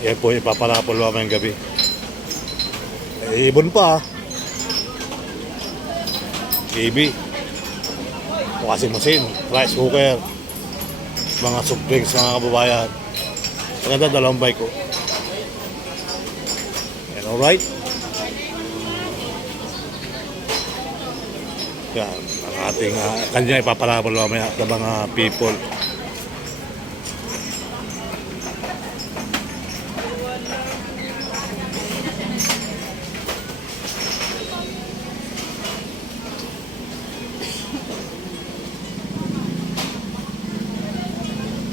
Yan po yung ipapalapol mamayang gabi. Ibon pa. TV. Washing machine. Rice cooker. Mga soft drinks, mga kababayan. Maganda dalawang bike ko. And alright. Yan. Ang ating kanya ipapalapol mamaya sa mga people.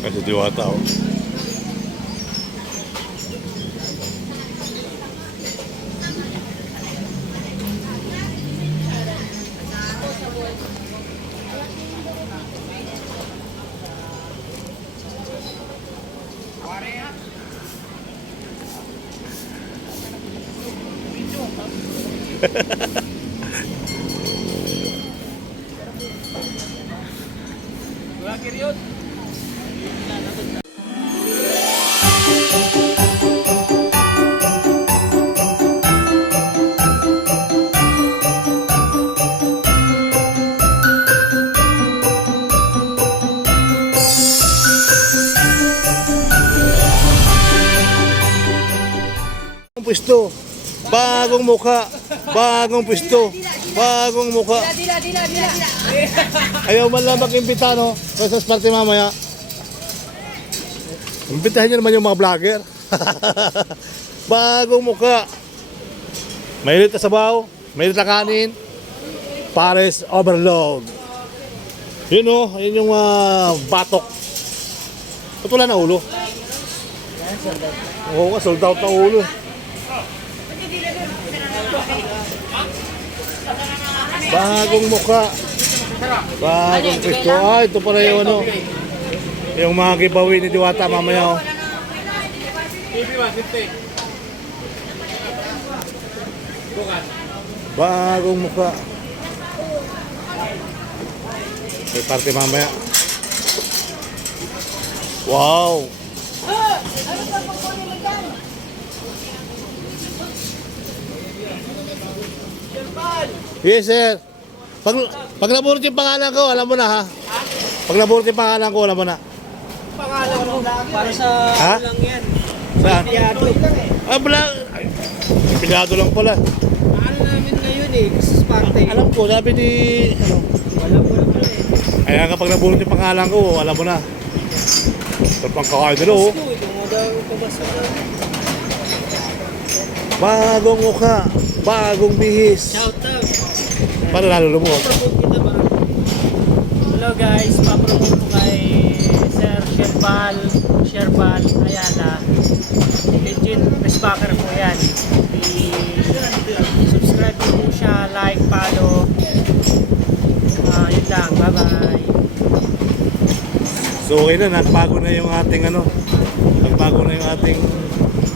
Kasi Diwata oh. Pwesto, bagong mukha, bagong pwesto, bagong mukha. Dila. Ayaw man lang mag-imbita, no? Christmas party mamaya. Imbitahin nyo naman yung mga vlogger. Bagong mukha. Mahilit na sabaw, mahilit na kanin. Pares overload. Yun o, yun yung batok. Ba't wala na ulo? Oo nga, sold out na ulo. Bagong mukha. Bagong pwesto. Ito pala yung ano. Yung mga giveaway ni Diwata mamaya oh. Bagong mukha. May party mamaya. Wow. Yes, sir. Pag naburot yung pangalan ko, alam mo na ha? Pag naburot yung pangalan ko, alam mo na. Pangalan mo para sa lang yan. Saan? Piyado. Pinyado lang pala. Ano namin ngayon eh, Christmas party. Alam ko, sabi ni... Ano? Wala mo na pala eh. Kaya kapag naburot yung pangalan ko, alam mo na. Ito pang kakain nila oh. Ito mo daw pabasa na. Bagong mukha, bagong bihis. Shout out. Para lalo mo. Papromote kita ba? Hello guys, papromote ko kay Sir Sherbal Ayala. Legit Respacker po yan. I-subscribe po siya, like, follow. Yun lang, bye bye. So okay na, nagbago na yung ating ano. Nagbago na yung ating...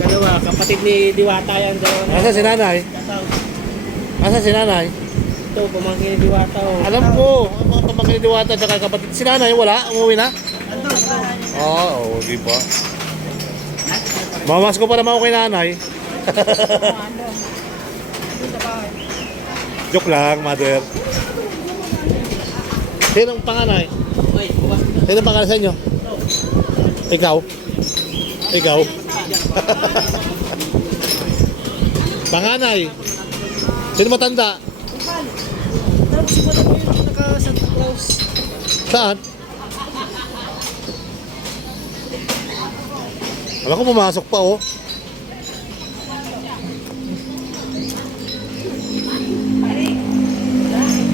Dalawa, kapatid ni Diwata yan. Nasa si nanay? Nasa si nanay? Ito, pamangkin ni Diwata. Oh. Alam ko, ang mga pamangkin ni Diwata at kapatid. Si nanay, wala? Umuwi na? Oo, di ba? Mamas ko pa naman ako kay nanay. Joke lang, mother. Sinong panganay? Sinong panganay sa inyo? Ikaw? Ikaw? Panganay? Sino matanda? Tapos si Madam yun, naka-Santa Claus. Saan? Alam ko pumasok pa oh.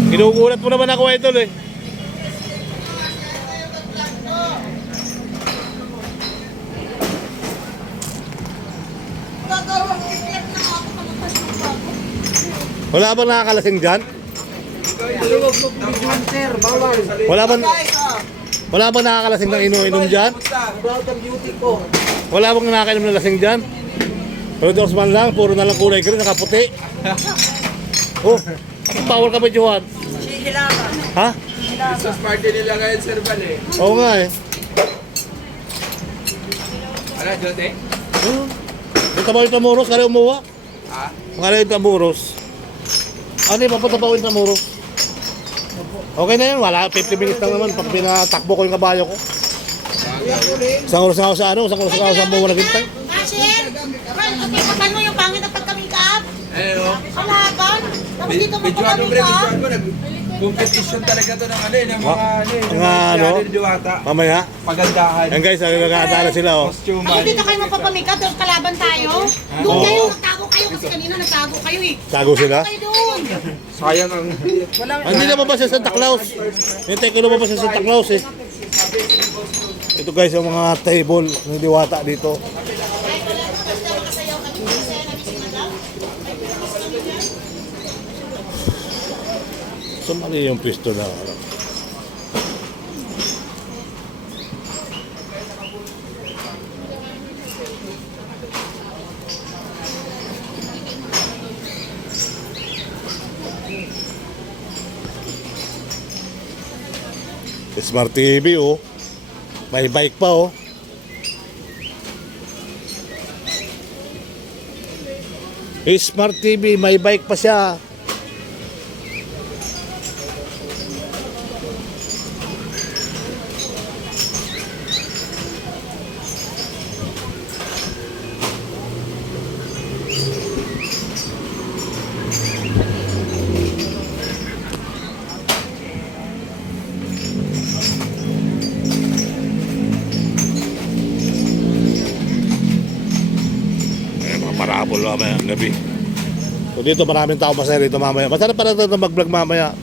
Ginugulat mo naman ako idol eh. Wala bang nakakalasing dyan? Sir, bawal. Wala bang nakakalasing ng inu-inom dyan? Wala bang nakakainom ng lasing dyan? Pero man lang, puro na lang kulay green, nakaputi. Oh, bawal ka ba, Johan? Ha? Christmas party nila ngayon, Sir Val eh. Oo nga eh. Ano, Jote? Punta ba yung Tamuros? Kaya umuha? Ha? Kaya yung Tamuros. Ano yung papunta pa ko yung Tamuros? Okay na yun, wala. 50 minutes lang naman pag pinatakbo ko yung kabayo ko. Isang oras na ako sa ano, isang oras na ako sa Muwa naghintay. Asher, okay mo yung pangit na pagka-makeup? Ayun o. Kalaban? Tapos dito mo Bidyoan mo, bre, pagka-makeup? bidyoan mo. Competition talaga to ng ano eh, ng mga ano eh. Mga ano? Ni Diwata. Mamaya. Pagandahan. Yan guys, nagkakatala sila oh. Costume. Ako dito kayo magpapamakeup, tapos kalaban tayo? Doon Oo. kayo, nagtago kayo kasi kanina nagtago kayo eh. Tago sila? Kayo doon. Sayang ang... Walang... Hindi naman ba sa Santa Claus? Hintay ko naman ba sa Santa Claus eh. Ito guys, yung mga table ng Diwata dito. Ay, wala na, basta makasayaw kami. Kasi nagising na daw. So mali yung pwesto na ano. Smart TV oh. May bike pa oh. Smart TV, may bike pa siya. Mga parabol mamaya ang gabi. So dito maraming tao masaya rito mamaya. Masarap pa rin ito mag-vlog mamaya.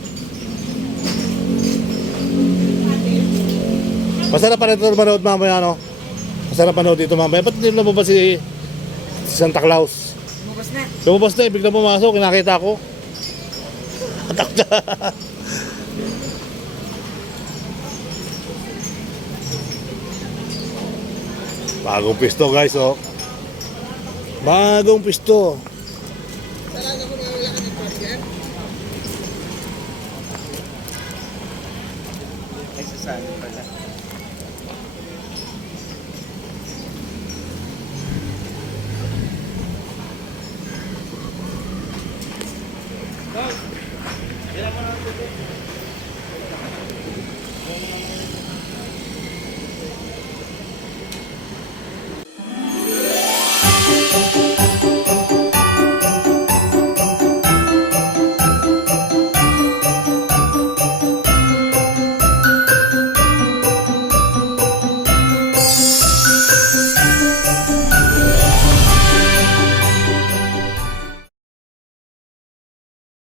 Masarap pa rin ito manood mamaya no. Masarap manood dito mamaya. Ba't hindi lumabas si Santa Claus? Lumabas na eh. Bigla pumasok. Kinakita ko. Takta. Bagong pisto guys oh. Bagong pisto. Exercise.